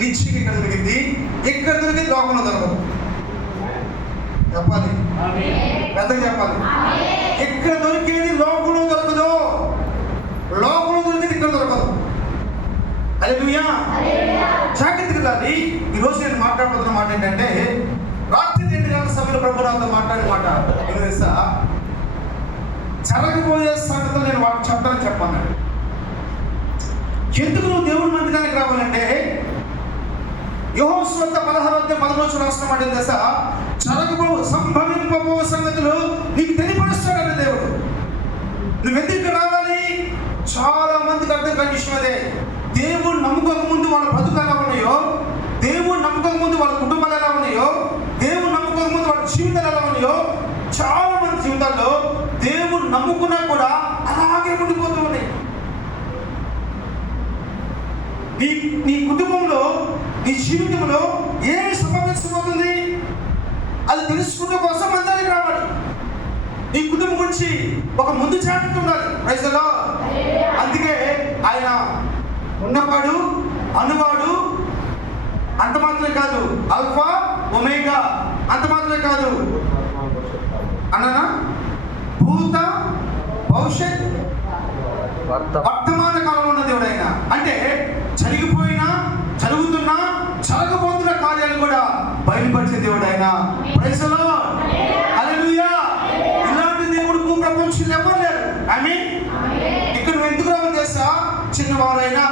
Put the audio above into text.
నిశ్చయం ఇక్కడ దొరికింది. ఇక్కడ దొరికింది? లోకంలో దొరకదు. చెప్పాలి. పెద్దగా చెప్పాలి. ఇక్కడ దొరికేది లోకంలో దొరకదు. లోకంలో దొరికేది ఇక్కడ దొరకదు. అది జాగ్రత్తగా దాన్ని ఈరోజు నేను మాట్లాడుతున్న మాట ఏంటంటే రాత్రి రెండు గంటల సమయంలో ప్రభు నాతో మాట్లాడే మాట ఏం తెలుసా? జరగబోయే సంగతులు నేను వాళ్ళకి చెప్తానని చెప్పాను. ఎందుకు నువ్వు దేవుడి మందిరానికి రావాలంటే యోహోస్వంత పదహారు వద్ద పదమూడు రాష్ట్రం మాట దశ జరగబో సంభవింపబో సంగతులు నీకు తెలియపరుస్తాడని దేవుడు. నువ్వు ఎందుకు రావాలి? చాలా మందికి అర్థం కాని విషయం అదే దేవుడు నమ్ముకోక ముందు వాళ్ళ బ్రతుకు ఎలా ఉన్నాయో దేవుడు నమ్ముకోక ముందు వాళ్ళ కుటుంబాలు ఎలా ఉన్నాయో దేవుడు నమ్ముకోక ముందు వాళ్ళ జీవితాలు ఎలా ఉన్నాయో చాలా మంది జీవితాల్లో దేవుడు నమ్ముకున్నా కూడా అలాగే ఉండిపోతూ ఉన్నాయి. నీ నీ కుటుంబం నీ జీవితంలో ఏమి సంభవించబోతుంది? అది తెలుసుకునే కోసం మందిరానికి రావాలి. నీ కుటుంబం గురించి ఒక ముందు జాగ్రత్త ఉండాలి. రైతులో అందుకే ఆయన ఉన్నవాడు అనువాడు అంత మాత్రమే కాదు. అల్ఫా ఒమేగా అంత మాత్రమే కాదు. అన్ననా? భూత భవిష్యత్ వర్తమాన. బయలుపరిచే దేవుడు ఆయన ప్రైసలో హల్లెలూయా. ఇలాంటి దేవుడు ప్రపంచంలో ఎవరు లేరు? ఐ మీన్ ఇక్కడ నువ్వు ఎందుకు రావాలి చేస్తా చిన్నవాడైనా